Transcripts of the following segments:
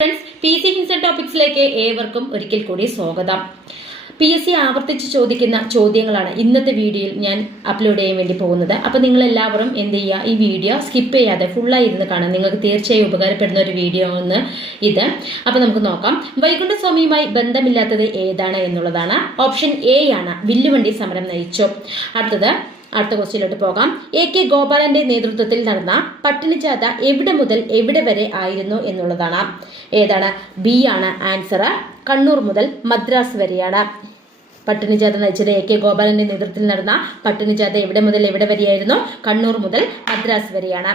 Friends, PC ഹിൻസൺ ടോപ്പിക്സിലേക്ക് ഏവർക്കും ഒരിക്കൽ കൂടി സ്വാഗതം. PSC ആവർത്തിച്ച് ചോദിക്കുന്ന ചോദ്യങ്ങളാണ് ഇന്നത്തെ വീഡിയോയിൽ ഞാൻ അപ്ലോഡ് ചെയ്യാൻ വേണ്ടി പോകുന്നത്. അപ്പോൾ നിങ്ങൾ എല്ലാവരും എന്ത് ചെയ്യുക, ഈ വീഡിയോ സ്കിപ്പ് ചെയ്യാതെ ഫുള്ളായി ഇരുന്ന് കാണാം. നിങ്ങൾക്ക് തീർച്ചയായും ഉപകാരപ്പെടുന്ന ഒരു വീഡിയോ ആണ് ഇത്. അപ്പോൾ നമുക്ക് നോക്കാം. വൈകുണ്ഠസ്വാമിയുമായി ബന്ധമില്ലാത്തത് ഏതാണ് എന്നുള്ളതാണ്. ഓപ്ഷൻ എ ആണ്, വില്ലുവണ്ടി സമരം നയിച്ചു. അടുത്ത ക്വസ്റ്റ്യനിലോട്ട് പോകാം. AK ഗോപാലന്റെ നേതൃത്വത്തിൽ നടന്ന പട്ടിണിജാഥ എവിടെ മുതൽ എവിടെ വരെ ആയിരുന്നു എന്നുള്ളതാണ്. ഏതാണ്? ബി ആണ് ആൻസർ. കണ്ണൂർ മുതൽ മദ്രാസ് വരെയാണ് പട്ടിണിജാഥ നയിച്ചത്. AK ഗോപാലന്റെ നേതൃത്വത്തിൽ നടന്ന പട്ടിണിജാഥ എവിടെ മുതൽ എവിടെ വരെയായിരുന്നു? കണ്ണൂർ മുതൽ മദ്രാസ് വരെയാണ്.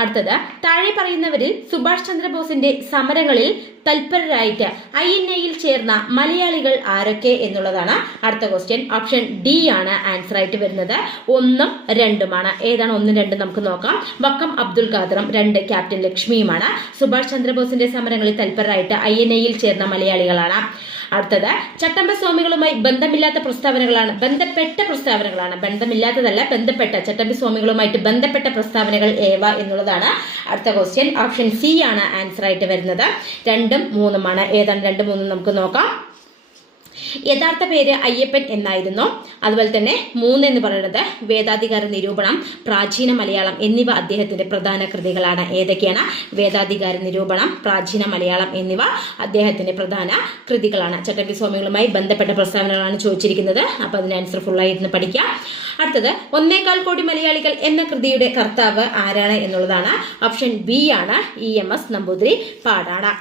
അടുത്തത്, താഴെ പറയുന്നവരിൽ സുഭാഷ് ചന്ദ്രബോസിന്റെ സമരങ്ങളിൽ തൽപരരായിട്ട് INA-യിൽ ചേർന്ന മലയാളികൾ ആരൊക്കെ എന്നുള്ളതാണ് അടുത്ത ക്വസ്റ്റ്യൻ. ഓപ്ഷൻ ഡി ആണ് ആൻസർ ആയിട്ട് വരുന്നത്. 1ഉം 2ഉമാണ്. ഏതാണ് 1ഉം 2ഉം നമുക്ക് നോക്കാം. വക്കം അബ്ദുൽ ഖാദറും 2 ക്യാപ്റ്റൻ ലക്ഷ്മിയുമാണ് സുഭാഷ് ചന്ദ്രബോസിന്റെ സമരങ്ങളിൽ തൽപരരായിട്ട് INA-യിൽ ചേർന്ന മലയാളികളാണ്. അടുത്തത്, ചട്ടമ്പ സ്വാമികളുമായി ബന്ധമില്ലാത്ത പ്രസ്താവനകളാണ്. ബന്ധമില്ലാത്തതല്ല, ബന്ധപ്പെട്ട ചട്ടമ്പി സ്വാമികളുമായിട്ട് ബന്ധപ്പെട്ട പ്രസ്താവനകൾ ഏവ എന്നുള്ളതാണ് അടുത്ത ക്വസ്റ്റ്യൻ. ഓപ്ഷൻ സി ആണ് ആൻസർ ആയിട്ട് വരുന്നത്. 2ഉം 3ഉമാണ്. ഏതാണ് 2ഉം 3ഉം നമുക്ക് നോക്കാം. യഥാർത്ഥ പേര് അയ്യപ്പൻ എന്നായിരുന്നു. അതുപോലെ തന്നെ 3 എന്ന് പറയുന്നത് വേദാധികാര നിരൂപണം, പ്രാചീന മലയാളം എന്നിവ അദ്ദേഹത്തിന്റെ പ്രധാന കൃതികളാണ്. ഏതൊക്കെയാണ്? വേദാധികാര നിരൂപണം, പ്രാചീന മലയാളം എന്നിവ അദ്ദേഹത്തിന്റെ പ്രധാന കൃതികളാണ്. ചട്ടമ്പി സ്വാമികളുമായി ബന്ധപ്പെട്ട പ്രസ്താവനകളാണ് ചോദിച്ചിരിക്കുന്നത്. അപ്പൊ അതിന് ആൻസർ ഫുള്ളായിരുന്നു പഠിക്കാം. അടുത്തത്, 1.25 കോടി മലയാളികൾ എന്ന കൃതിയുടെ കർത്താവ് ആരാണ് എന്നുള്ളതാണ്. ഓപ്ഷൻ ബി ആണ്, EMS നമ്പൂതിരി പാടാണ്.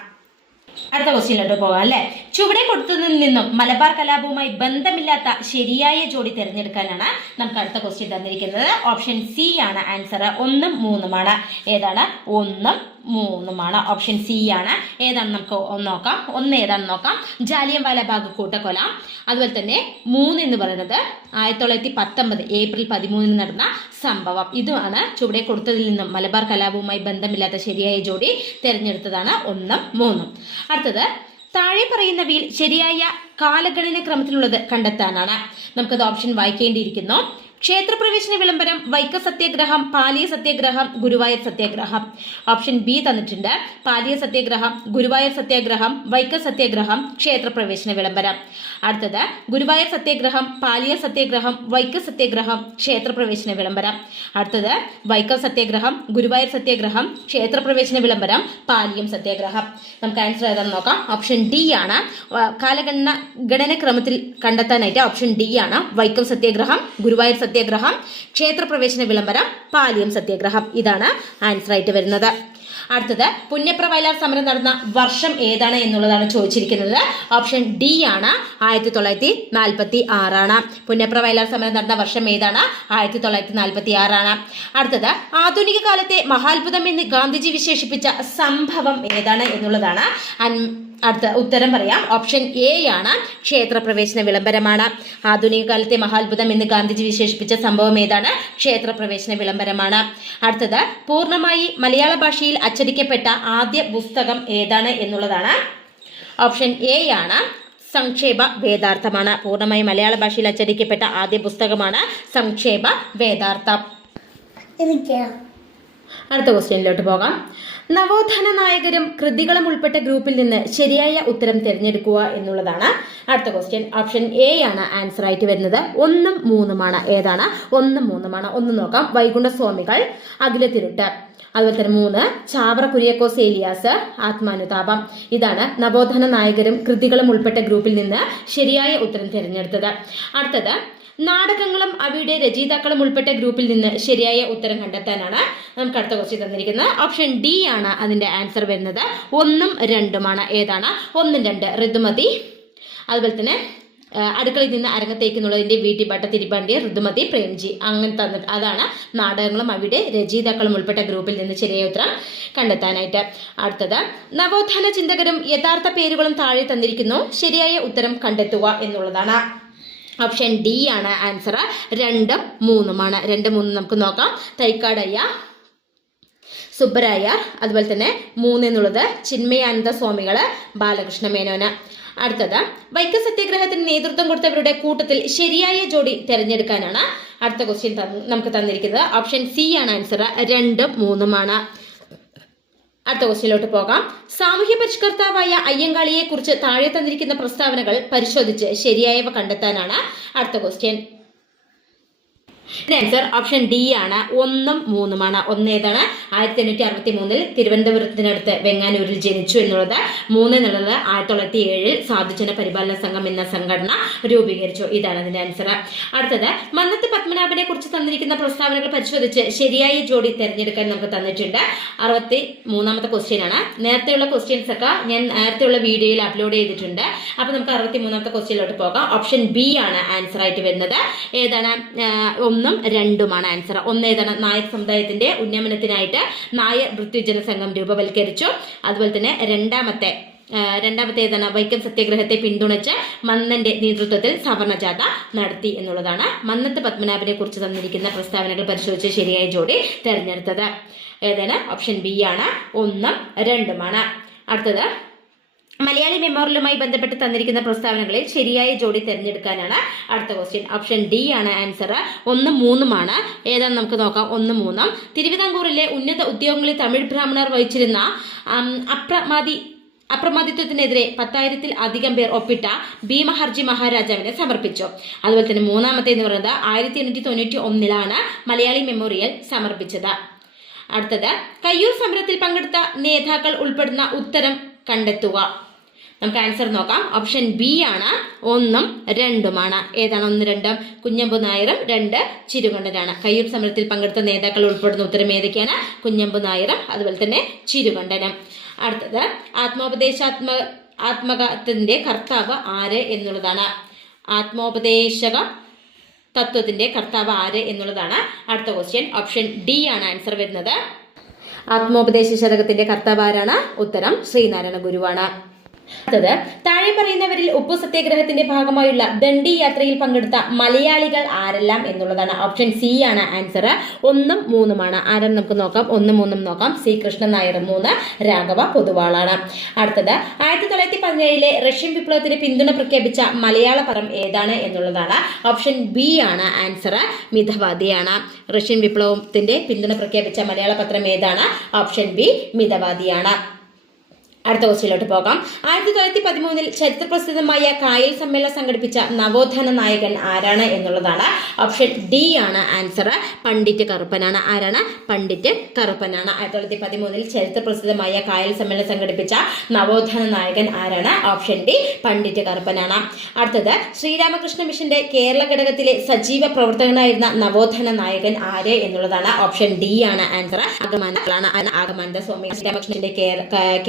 അടുത്ത ക്വസ്റ്റ്യനിലോട്ട് പോകാം അല്ലെ. ചുവടെ കൊടുത്തതിൽ നിന്നും മലബാർ കലാപവുമായി ബന്ധമില്ലാത്ത ശരിയായ ജോഡി തിരഞ്ഞെടുക്കാനാണ് നമുക്ക് അടുത്ത ക്വസ്റ്റ്യൻ തന്നിരിക്കുന്നത്. ഓപ്ഷൻ സി ആണ് ആൻസർ. 1ഉം 3ഉമാണ്. ഏതാണ്? 1ഉം 3ഉമാണ്. ഓപ്ഷൻ സി ആണ്. ഏതാണ് നമുക്ക് നോക്കാം. 1 ഏതാണെന്ന് നോക്കാം. ജാലിയൻവാല ബാഗ് കൂട്ടക്കൊല. അതുപോലെ തന്നെ 3 എന്ന് പറയുന്നത് 1919 ഏപ്രിൽ 13 നടന്ന സംഭവം. ഇതുമാണ് ചുവടെ കൊടുത്തതിൽ നിന്നും മലബാർ കലാപവുമായി ബന്ധമില്ലാത്ത ശരിയായ ജോഡി തിരഞ്ഞെടുത്തതാണ് 1ഉം 3ഉം. അടുത്തത്, താഴെ പറയുന്നവയിൽ ശരിയായ കാലഗണന ക്രമത്തിലുള്ളത് കണ്ടെത്താനാണ്. നമുക്കത് ഓപ്ഷൻ വായിക്കേണ്ടിയിരിക്കുന്നു. ക്ഷേത്രപ്രവേശന വിളംബരം, വൈക്കം സത്യാഗ്രഹം, പാലിയ സത്യാഗ്രഹം, ഗുരുവായൂർ സത്യാഗ്രഹം. ഓപ്ഷൻ ബി തന്നിട്ടുണ്ട്. പാലിയ സത്യാഗ്രഹം, ഗുരുവായൂർ സത്യാഗ്രഹം, വൈക്കം സത്യാഗ്രഹം, ക്ഷേത്രപ്രവേശന വിളംബരം. അടുത്തത്, ഗുരുവായൂർ സത്യാഗ്രഹം, പാലിയ സത്യാഗ്രഹം, വൈക്കം സത്യാഗ്രഹം, ക്ഷേത്രപ്രവേശന വിളംബരം. അടുത്തത്, വൈക്കം സത്യാഗ്രഹം, ഗുരുവായൂർ സത്യാഗ്രഹം, ക്ഷേത്രപ്രവേശന വിളംബരം, പാലിയം സത്യാഗ്രഹം. നമുക്ക് ആൻസർ ഏതാണെന്ന് നോക്കാം. ഓപ്ഷൻ ഡി ആണ്. ഗണന ക്രമത്തിൽ കണ്ടെത്താനായിട്ട് ഓപ്ഷൻ ഡി ആണ്. വൈക്കം സത്യാഗ്രഹം, ഗുരുവായൂർ സത്യാഗ്രഹം, ക്ഷേത്രപ്രവേശന വിളംബരം, പാലിയം സത്യാഗ്രഹം. ഇതാണ് ആൻസർ ആയിട്ട് വരുന്നത്. അടുത്തത്, പുന്നപ്ര വയലാർ സമരം നടന്ന വർഷം ഏതാണ് എന്നുള്ളതാണ് ചോദിച്ചിരിക്കുന്നത്. ഓപ്ഷൻ ഡി ആണ്. 1946 ആണ്. പുന്നപ്ര വയലാർ സമരം നടന്ന വർഷം ഏതാണ്? 1946 ആണ്. അടുത്തത്, ആധുനിക കാലത്തെ മഹാത്ഭുതം എന്ന് ഗാന്ധിജി വിശേഷിപ്പിച്ച സംഭവം ഏതാണ് എന്നുള്ളതാണ്. അടുത്ത ഉത്തരം പറയാം. ഓപ്ഷൻ എ ആണ്. ക്ഷേത്രപ്രവേശന വിളംബരമാണ്. ആധുനിക കാലത്തെ മഹാത്ഭുതം എന്ന് ഗാന്ധിജി വിശേഷിപ്പിച്ച സംഭവം ഏതാണ്? ക്ഷേത്രപ്രവേശന വിളംബരമാണ്. അടുത്തത്, പൂർണ്ണമായി മലയാള ഭാഷയിൽ അച്ചടിക്കപ്പെട്ട ആദ്യ പുസ്തകം ഏതാണ് എന്നുള്ളതാണ്. ഓപ്ഷൻ എ ആണ്. സംക്ഷേപ വേദാർത്ഥമാണ്. പൂർണ്ണമായി മലയാള ഭാഷയിൽ അച്ചടിക്കപ്പെട്ട ആദ്യ പുസ്തകമാണ് സംക്ഷേപ വേദാർത്ഥം. അടുത്ത ക്വസ്റ്റ്യനിലോട്ട് പോകാം. നവോത്ഥാന നായകരും കൃതികളും ഉൾപ്പെട്ട ഗ്രൂപ്പിൽ നിന്ന് ശരിയായ ഉത്തരം തിരഞ്ഞെടുക്കുക എന്നുള്ളതാണ് അടുത്ത ക്വസ്റ്റ്യൻ. ഓപ്ഷൻ എ ആണ് ആൻസർ ആയിട്ട് വരുന്നത്. 1ഉം 3ഉമാണ്. ഏതാണ്? 1ഉം 3ഉമാണ്. ഒന്ന് നോക്കാം. വൈകുണ്ഠസ്വാമികൾ, അഖിലത്തിരുട്ട്. അതുപോലെ തന്നെ 3, ചാവറ കുര്യക്കോസ് ഏലിയാസ്, ആത്മാനുതാപം. ഇതാണ് നവോത്ഥാന നായകരും കൃതികളും ഉൾപ്പെട്ട ഗ്രൂപ്പിൽ നിന്ന് ശരിയായ ഉത്തരം തിരഞ്ഞെടുത്തത്. അടുത്തത്, നാടകങ്ങളും അവയുടെ രചയിതാക്കളും ഉൾപ്പെട്ട ഗ്രൂപ്പിൽ നിന്ന് ശരിയായ ഉത്തരം കണ്ടെത്താനാണ് നമുക്ക് അടുത്ത ക്വസ്റ്റ്യൻ തന്നിരിക്കുന്നത്. ഓപ്ഷൻ ഡി ആണ് അതിന്റെ ആൻസർ വരുന്നത്. 1ഉം 2ഉമാണ്. ഏതാണ്? 1ഉം 2. ഋതുമതി, അതുപോലെ തന്നെ അടുക്കളയിൽ നിന്ന് അരങ്ങത്തേക്കുന്നുള്ളതിന്റെ വീട്ടി ഭട്ട തിരുപ്പാണ്ടി, ഋതുമതി, പ്രേംജി. അങ്ങനെ തന്നിട്ട് അതാണ് നാടകങ്ങളും അവയുടെ രചയിതാക്കളും ഉൾപ്പെട്ട ഗ്രൂപ്പിൽ നിന്ന് ശരിയായ ഉത്തരം കണ്ടെത്താനായിട്ട്. അടുത്തത്, നവോത്ഥാന ചിന്തകരും യഥാർത്ഥ പേരുകളും താഴെ തന്നിരിക്കുന്നു. ശരിയായ ഉത്തരം കണ്ടെത്തുക എന്നുള്ളതാണ്. ഓപ്ഷൻ ഡി ആണ് ആൻസർ. 2ഉം 3ഉമാണ്. 2ഉം 3ഉം നമുക്ക് നോക്കാം. തൈക്കാടയ്യ, സുബ്ബരായ, അതുപോലെ തന്നെ 3 എന്നുള്ളത് ചിന്മയാനന്ദ സ്വാമികള്, ബാലകൃഷ്ണ മേനോന്. അടുത്തത്, വൈക്കം സത്യാഗ്രഹത്തിന് നേതൃത്വം കൊടുത്തവരുടെ കൂട്ടത്തിൽ ശരിയായ ജോഡി തിരഞ്ഞെടുക്കാനാണ് അടുത്ത ക്വസ്റ്റ്യൻ നമുക്ക് തന്നിരിക്കുന്നത്. ഓപ്ഷൻ സി ആണ് ആൻസർ. 2ഉം 3ഉമാണ്. അടുത്ത ക്വസ്റ്റ്യനിലോട്ട് പോകാം. സാമൂഹ്യ പരിഷ്കർത്താവായ അയ്യങ്കാളിയെ കുറിച്ച് താഴെ തന്നിരിക്കുന്ന പ്രസ്താവനകൾ പരിശോധിച്ച് ശരിയായവ കണ്ടെത്താനാണ് അടുത്ത ക്വസ്റ്റ്യൻ. ആൻസർ ഓപ്ഷൻ ഡി ആണ്. 1 ഉം 3 ആണ്. 1 ഏതാണ്? 1863 തിരുവനന്തപുരത്തിനടുത്ത് വെങ്ങാനൂരിൽ ജനിച്ചു എന്നുള്ളത്. 3 എന്നുള്ളത് 1907 സാധുജന പരിപാലന സംഘം എന്ന സംഘടന രൂപീകരിച്ചു. ഇതാണ് അതിന്റെ ആൻസർ. അടുത്തത് മന്നത്ത് പത്മനാഭനെ കുറിച്ച് തന്നിരിക്കുന്ന പ്രസ്താവനകൾ പരിശോധിച്ച് ശരിയായ ജോഡി തിരഞ്ഞെടുക്കാൻ നമുക്ക് തന്നിട്ടുണ്ട്. 63ാമത്തെ ക്വസ്റ്റ്യൻ ആണ്. നേരത്തെയുള്ള ക്വസ്റ്റ്യൻസ് ഒക്കെ ഞാൻ നേരത്തെയുള്ള വീഡിയോയിൽ അപ്ലോഡ് ചെയ്തിട്ടുണ്ട്. അപ്പൊ നമുക്ക് 63ാമത്തെ ക്വസ്റ്റ്യനിലോട്ട് പോകാം. ഓപ്ഷൻ ബി ആണ് ആൻസർ ആയിട്ട് വരുന്നത്. ഏതാണ്? 1 ഉം 2 ഉമാണ് ആൻസർ. 1 ഏതാണ്? നായർ സമുദായത്തിന്റെ ഉന്നമനത്തിനായിട്ട് നായർ വൃത്തിജന സംഘം രൂപവൽക്കരിച്ചു. അതുപോലെ തന്നെ രണ്ടാമത്തെ ഏതാണ്? വൈക്കം സത്യാഗ്രഹത്തെ പിന്തുണച്ച് മന്നന്റെ നേതൃത്വത്തിൽ സവർണ ജാഥ നടത്തി എന്നുള്ളതാണ്. മന്നത്ത് പത്മനാഭനെ കുറിച്ച് തന്നിരിക്കുന്ന പ്രസ്താവനകൾ പരിശോധിച്ച് ശരിയായ ജോഡി തെരഞ്ഞെടുത്തത് ഏതാണ്? ഓപ്ഷൻ ബി ആണ്. 1 ഉം 2 ഉമാണ്. അടുത്തത് മലയാളി മെമ്മോറിയലുമായി ബന്ധപ്പെട്ട് തന്നിരിക്കുന്ന പ്രസ്താവനകളിൽ ശരിയായ ജോഡി തിരഞ്ഞെടുക്കാനാണ് അടുത്ത ക്വസ്റ്റ്യൻ. ഓപ്ഷൻ ഡി ആണ് ആൻസർ. 1 ഉം 3 ഉമാണ്. ഏതാണെന്ന് നമുക്ക് നോക്കാം. 1 ഉം 3 ഉം. തിരുവിതാംകൂറിലെ ഉന്നത ഉദ്യോഗങ്ങളിൽ തമിഴ് ബ്രാഹ്മണർ വഹിച്ചിരുന്ന അപ്രമാദിത്വത്തിനെതിരെ 10,000-ൽ അധികം പേർ ഒപ്പിട്ട ഭീമഹർജി മഹാരാജാവിനെ സമർപ്പിച്ചു. അതുപോലെ തന്നെ 3ാമത്തെ എന്ന് പറയുന്നത് 1891 മലയാളി മെമ്മോറിയൽ സമർപ്പിച്ചത്. അടുത്തത് കയ്യൂർ സമരത്തിൽ പങ്കെടുത്ത നേതാക്കൾ ഉൾപ്പെടുന്ന ഉത്തരം കണ്ടെത്തുക. നമുക്ക് ആൻസർ നോക്കാം. ഓപ്ഷൻ ബി ആണ്. 1 ഉം 2 ഉമാണ്. ഏതാണ് 1, 2? കുഞ്ഞമ്പു നായരും 2 ചിരുകണ്ഠനാണ്. കയ്യൂർ സമരത്തിൽ പങ്കെടുത്ത നേതാക്കൾ ഉൾപ്പെടുന്ന ഉത്തരം ഏതൊക്കെയാണ്? കുഞ്ഞമ്പു നായരും അതുപോലെ തന്നെ ചിരുകണ്ഠനും. അടുത്തത് ആത്മകത്തിന്റെ കർത്താവ് ആര് എന്നുള്ളതാണ്. ആത്മോപദേശക തത്വത്തിന്റെ കർത്താവ് ആര് എന്നുള്ളതാണ് അടുത്ത ക്വസ്റ്റ്യൻ. ഓപ്ഷൻ ഡി ആണ് ആൻസർ വരുന്നത്. ആത്മോപദേശ ശതകത്തിന്റെ കർത്താവ് ആരാണ്? ഉത്തരം ശ്രീനാരായണ ഗുരുവാണ്. അടുത്തത് താഴെ പറയുന്നവരിൽ ഉപ്പു സത്യാഗ്രഹത്തിന്റെ ഭാഗമായുള്ള ദണ്ഡി യാത്രയിൽ പങ്കെടുത്ത മലയാളികൾ ആരെല്ലാം എന്നുള്ളതാണ്. ഓപ്ഷൻ സി ആണ് ആൻസർ. 1 ഉം 3 ഉമാണ്. ആരെന്ന് നമുക്ക് നോക്കാം. 1 ഉം 3 ഉം നോക്കാം. സി കൃഷ്ണൻ നായർ 3, രാഘവ പൊതുവാളാണ്. അടുത്തത് 1917 റഷ്യൻ വിപ്ലവത്തിന് പിന്തുണ പ്രഖ്യാപിച്ച മലയാള പത്രം ഏതാണ് എന്നുള്ളതാണ്. ഓപ്ഷൻ ബി ആണ് ആൻസർ. മിതവാദിയാണ്. റഷ്യൻ വിപ്ലവത്തിന്റെ പിന്തുണ പ്രഖ്യാപിച്ച മലയാള പത്രം ഏതാണ്? ഓപ്ഷൻ ബി മിതവാദിയാണ്. അടുത്ത ക്വസ്റ്റ്യനിലോട്ട് പോകാം. 1913 ചരിത്രപ്രസിദ്ധമായ കായൽ സമ്മേളനം സംഘടിപ്പിച്ച നവോത്ഥാന നായകൻ ആരാണ് എന്നുള്ളതാണ്. ഓപ്ഷൻ ഡി ആണ് ആൻസർ. പണ്ഡിറ്റ് കറുപ്പനാണ്. ആരാണ്? പണ്ഡിറ്റ് കറുപ്പനാണ്. 1913 ചരിത്രപ്രസിദ്ധമായ കായൽ സമ്മേളനം സംഘടിപ്പിച്ച നവോത്ഥാന നായകൻ ആരാണ്? ഓപ്ഷൻ ഡി പണ്ഡിറ്റ് കറുപ്പനാണ്. അടുത്തത് ശ്രീരാമകൃഷ്ണ മിഷന്റെ കേരള ഘടകത്തിലെ സജീവ പ്രവർത്തകനായിരുന്ന നവോത്ഥാന നായകൻ ആര് എന്നുള്ളതാണ്. ഓപ്ഷൻ ഡി ആണ് ആൻസർ. ആഗമാനന്ദ സ്വാമി. ശ്രീരാമകൃഷ്ണന്റെ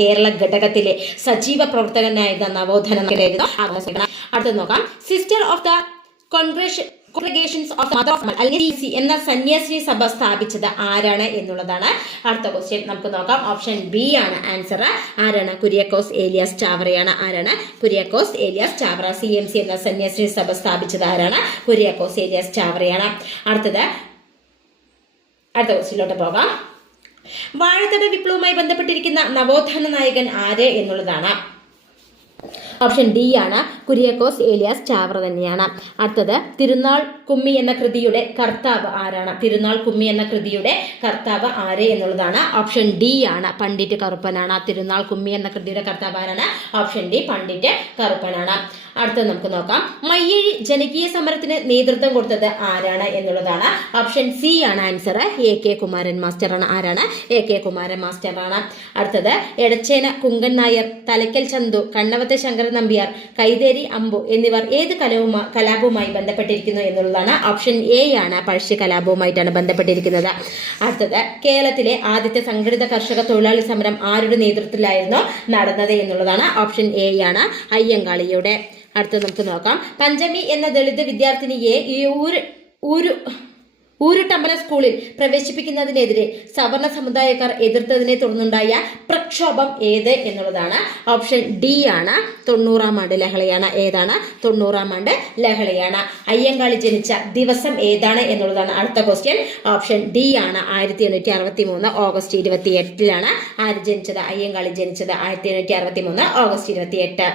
കേരള ഘടകത്തിലെ സജീവ പ്രവർത്തകനായിരുന്ന നവോത്ഥാന നായകനായിരുന്നു. അടുത്ത നോക്കാം. Sister of the congregations of mother of അല്ലെങ്കിൽ എന്ന സന്യാസിനി സഭ സ്ഥാപിച്ചത് ആരാണ് എന്നുള്ളതാണ് അടുത്ത ക്വസ്റ്റ്യൻ. നമുക്ക് നോക്കാം. ഓപ്ഷൻ ബി ആണ് ആൻസർ. ആരാണ്? കുര്യാക്കോസ് ഏലിയാസ് ചാവറയാണ്. ആരാണ്? കുര്യാക്കോസ് ഏലിയാസ് ചാവറ. CMC എന്ന സന്യാസിനി സഭ സ്ഥാപിച്ചത് ആരാണ്? കുര്യാക്കോസ് ഏലിയാസ് ചാവറയാണ്. അടുത്ത ക്വസ്റ്റ്യനിലോട്ട് പോകാം. വാഴത്തട വിപ്ലവവുമായി ബന്ധപ്പെട്ടിരിക്കുന്ന നവോത്ഥാന നായകൻ ആര് എന്നുള്ളതാണ്. ഓപ്ഷൻ ഡി ആണ്. കുര്യാക്കോസ് ഏലിയാസ് ചാവറ തന്നെയാണ്. അടുത്തത് തിരുനാൾ കുമ്മി എന്ന കൃതിയുടെ കർത്താവ് ആരാണ്? തിരുനാൾ കുമ്മി എന്ന കൃതിയുടെ കർത്താവ് ആര് എന്നുള്ളതാണ്. ഓപ്ഷൻ ഡി ആണ്. പണ്ഡിറ്റ് കറുപ്പനാണ്. തിരുനാൾ കുമ്മി എന്ന കൃതിയുടെ കർത്താവ് ആരാണ്? ഓപ്ഷൻ ഡി പണ്ഡിറ്റ് കറുപ്പനാണ്. അടുത്തത് നമുക്ക് നോക്കാം. മയ്യഴി ജനകീയ സമരത്തിന് നേതൃത്വം കൊടുത്തത് ആരാണ് എന്നുള്ളതാണ്. ഓപ്ഷൻ സി ആണ് ആൻസർ. AK കുമാരൻ മാസ്റ്റർ ആണ്. ആരാണ്? AK കുമാരൻ മാസ്റ്റർ ആണ്. അടുത്തത് എടച്ചേന കുങ്കൻ നായർ, തലക്കൽ ചന്തു, കണ്ണവത്തെ ശങ്കരൻ നമ്പ്യാർ, കൈതേരി അമ്പു എന്നിവർ ഏത് കലാപവുമായി ബന്ധപ്പെട്ടിരിക്കുന്നു എന്നുള്ളതാണ്. ഓപ്ഷൻ എ ആണ്. പഴശ്ശി കലാപവുമായിട്ടാണ് ബന്ധപ്പെട്ടിരിക്കുന്നത്. അടുത്തത് കേരളത്തിലെ ആദ്യത്തെ സംഘടിത കർഷക തൊഴിലാളി സമരം ആരുടെ നേതൃത്വത്തിലായിരുന്നു നടന്നത് എന്നുള്ളതാണ്. ഓപ്ഷൻ എ ആണ്. അയ്യങ്കാളിയുടെ. അടുത്തത് നമുക്ക് നോക്കാം. പഞ്ചമി എന്ന ദളിത് വിദ്യാർത്ഥിനിയെ ഊരുട്ടമ്പല സ്കൂളിൽ പ്രവേശിപ്പിക്കുന്നതിനെതിരെ സവർണ സമുദായക്കാർ എതിർത്തതിനെ തുടർന്നുണ്ടായ പ്രക്ഷോഭം ഏത് എന്നുള്ളതാണ്. ഓപ്ഷൻ ഡി ആണ്. 90-ാം ആണ്ട് ലഹളയാണ്. ഏതാണ്? 90-ാം ആണ്ട് ലഹളയാണ്. അയ്യങ്കാളി ജനിച്ച ദിവസം ഏതാണ് എന്നുള്ളതാണ് അടുത്ത ക്വസ്റ്റ്യൻ. ഓപ്ഷൻ ഡി ആണ്. 1863 ഓഗസ്റ്റ് 28-ലാണ് ആര് ജനിച്ചത്? അയ്യങ്കാളി ജനിച്ചത് 1863 ഓഗസ്റ്റ് 28.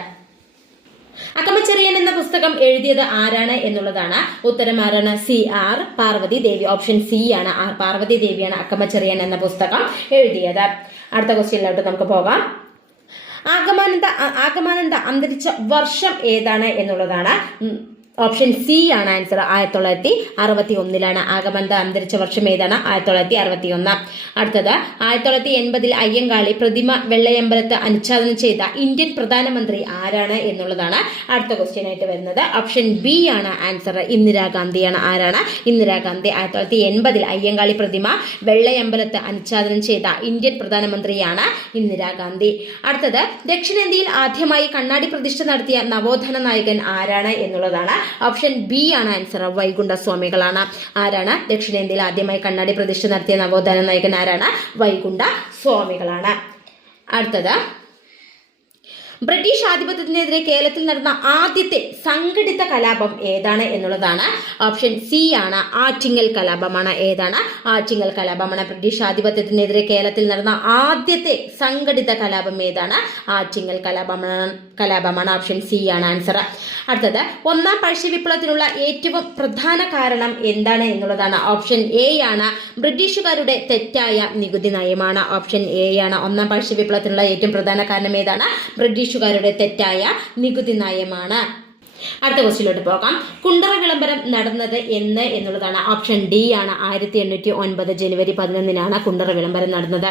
അക്കമ്മച്ചെറിയൻ എന്ന പുസ്തകം എഴുതിയത് ആരാണ് എന്നുള്ളതാണ്. ഉത്തരം ആരാണ്? സി ആർ പാർവതി ദേവി. ഓപ്ഷൻ സി ആണ്, ആർ പാർവതി ദേവിയാണ് അക്കമ്മച്ചെറിയൻ എന്ന പുസ്തകം എഴുതിയത്. അടുത്ത ക്വസ്റ്റ്യനിലോട്ട് നമുക്ക് പോകാം. ആഗമാനന്ദ അന്തരിച്ച വർഷം ഏതാണ് എന്നുള്ളതാണ്. ഓപ്ഷൻ സി ആണ് ആൻസർ. 1961 ആഗമാനന്ദ അന്തരിച്ച വർഷം ഏതാണ്? 1961. അടുത്തത് 1980 അയ്യങ്കാളി പ്രതിമ വെള്ളയമ്പലത്ത് അനുച്ഛാദനം ചെയ്ത ഇന്ത്യൻ പ്രധാനമന്ത്രി ആരാണ് എന്നുള്ളതാണ് അടുത്ത ക്വസ്റ്റ്യൻ ആയിട്ട് വരുന്നത്. ഓപ്ഷൻ ബി ആണ് ആൻസർ. ഇന്ദിരാഗാന്ധിയാണ്. ആരാണ്? ഇന്ദിരാഗാന്ധി. 1980 അയ്യങ്കാളി പ്രതിമ വെള്ളയമ്പലത്ത് അനുച്ഛാദനം ചെയ്ത ഇന്ത്യൻ പ്രധാനമന്ത്രിയാണ് ഇന്ദിരാഗാന്ധി. അടുത്തത് ദക്ഷിണേന്ത്യയിൽ ആദ്യമായി കണ്ണാടി പ്രതിഷ്ഠ നടത്തിയ നവോത്ഥാന നായകൻ ആരാണ് എന്നുള്ളതാണ്. ഓപ്ഷൻ ബി ആണ് ആൻസർ. വൈകുണ്ഠ സ്വാമികളാണ്. ആരാണ്? ദക്ഷിണേന്ത്യയിൽ ആദ്യമായി കണ്ണാടി പ്രതിഷ്ഠ നടത്തിയ നവോത്ഥാന നായകൻ ആരാണ്? വൈകുണ്ഠ സ്വാമികളാണ്. അടുത്തത് ബ്രിട്ടീഷ് ആധിപത്യത്തിനെതിരെ കേരളത്തിൽ നടന്ന ആദ്യത്തെ സംഘടിത കലാപം ഏതാണ് എന്നുള്ളതാണ്. ഓപ്ഷൻ സി ആണ്. ആറ്റിങ്ങൽ കലാപമാണ്. ഏതാണ്? ആറ്റിങ്ങൽ കലാപമാണ്. ബ്രിട്ടീഷ് ആധിപത്യത്തിനെതിരെ കേരളത്തിൽ നടന്ന ആദ്യത്തെ സംഘടിത കലാപം ഏതാണ്? ആറ്റിങ്ങൽ കലാപമാണ്. ഓപ്ഷൻ സി ആണ് ആൻസർ. അടുത്തത് ഒന്നാം പഴശ്ശി വിപ്ലവത്തിനുള്ള ഏറ്റവും പ്രധാന കാരണം എന്താണ് എന്നുള്ളതാണ്. ഓപ്ഷൻ എ ആണ്. ബ്രിട്ടീഷുകാരുടെ തെറ്റായ നികുതി നയമാണ്. ഓപ്ഷൻ എ ആണ്. ഒന്നാം പഴശ്ശി വിപ്ലവത്തിനുള്ള ഏറ്റവും പ്രധാന കാരണം ഏതാണ്? ബ്രിട്ടീഷുകാരുടെ തെറ്റായ നികുതി നയമാണ്. അടുത്ത ക്വസ്റ്റ്യനിലോട്ട് പോകാം. കുണ്ടറ വിളംബരം നടന്നത് എന്ന് എന്നുള്ളതാണ്. ഓപ്ഷൻ ഡി ആണ്. 1809 ജനുവരി 11 കുണ്ടറ വിളംബരം നടന്നത്.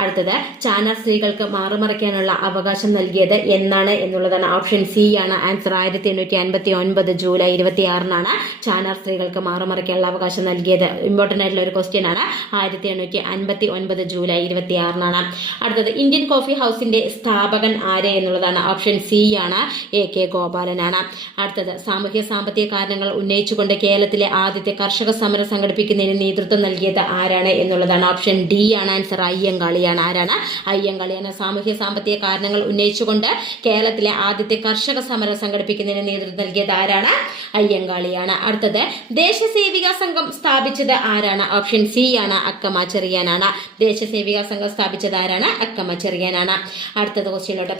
അടുത്തത് ചാനാർ സ്ത്രീകൾക്ക് മാറുമറയ്ക്കാനുള്ള അവകാശം നൽകിയത് എന്നാണ് എന്നുള്ളതാണ്. ഓപ്ഷൻ സി ആണ് ആൻസർ. 1859 ജൂലൈ 26 ചാനാർ സ്ത്രീകൾക്ക് മാറുമറയ്ക്കാനുള്ള അവകാശം നൽകിയത്. ഇമ്പോർട്ടന്റ് ആയിട്ടുള്ള ഒരു ക്വസ്റ്റ്യൻ ആണ്. 1859 ജൂലൈ 26 അടുത്തത് ഇന്ത്യൻ കോഫി ഹൗസിന്റെ സ്ഥാപകൻ ആര് എന്നുള്ളതാണ്. ഓപ്ഷൻ സി ആണ്. എ കെ ഗോപാലനാണ്. അടുത്തത് സാമൂഹ്യ സാമ്പത്തിക കാരണങ്ങൾ ഉന്നയിച്ചുകൊണ്ട് കേരളത്തിലെ ആദ്യത്തെ കർഷക സമരം സംഘടിപ്പിക്കുന്നതിന് നേതൃത്വം നൽകിയത് ആരാണ് എന്നുള്ളതാണ്. ഓപ്ഷൻ ഡി ആണ് ആൻസർ. അയ്യങ്കാളിയാണ്. ആരാണ്? അയ്യങ്കാളിയാണ്. സാമൂഹ്യ സാമ്പത്തിക കാരണങ്ങൾ ഉന്നയിച്ചുകൊണ്ട് കേരളത്തിലെ ആദ്യത്തെ കർഷക സമരം സംഘടിപ്പിക്കുന്നതിന് നേതൃത്വം നൽകിയത് ആരാണ്? അയ്യങ്കാളിയാണ്. അടുത്തത് ദേശസേവിക സംഘം സ്ഥാപിച്ചത് ആരാണ്? ഓപ്ഷൻ സി ആണ്. അക്കമ്മ ചെറിയാനാണ്. ദേശസേവിക സംഘം സ്ഥാപിച്ചത് ആരാണ്? അക്കമ്മ ചെറിയാനാണ്. അടുത്തത് ക്വസ്റ്റ്യനിലോട്ട്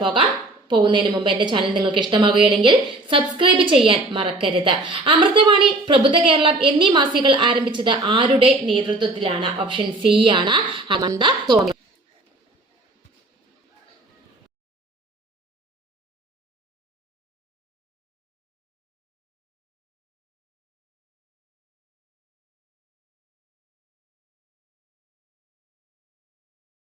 പോകുന്നതിന് മുമ്പ് എന്റെ ചാനൽ നിങ്ങൾക്ക് ഇഷ്ടമാവുകയാണെങ്കിൽ സബ്സ്ക്രൈബ് ചെയ്യാൻ മറക്കരുത്. അമൃതവാണി, പ്രബുദ്ധ കേരളം എന്നീ മാസികകൾ ആരംഭിച്ചത് ആരുടെ നേതൃത്വത്തിലാണ്? ഓപ്ഷൻ സി ആണ്. ഹേമന്ത് സോമൻ.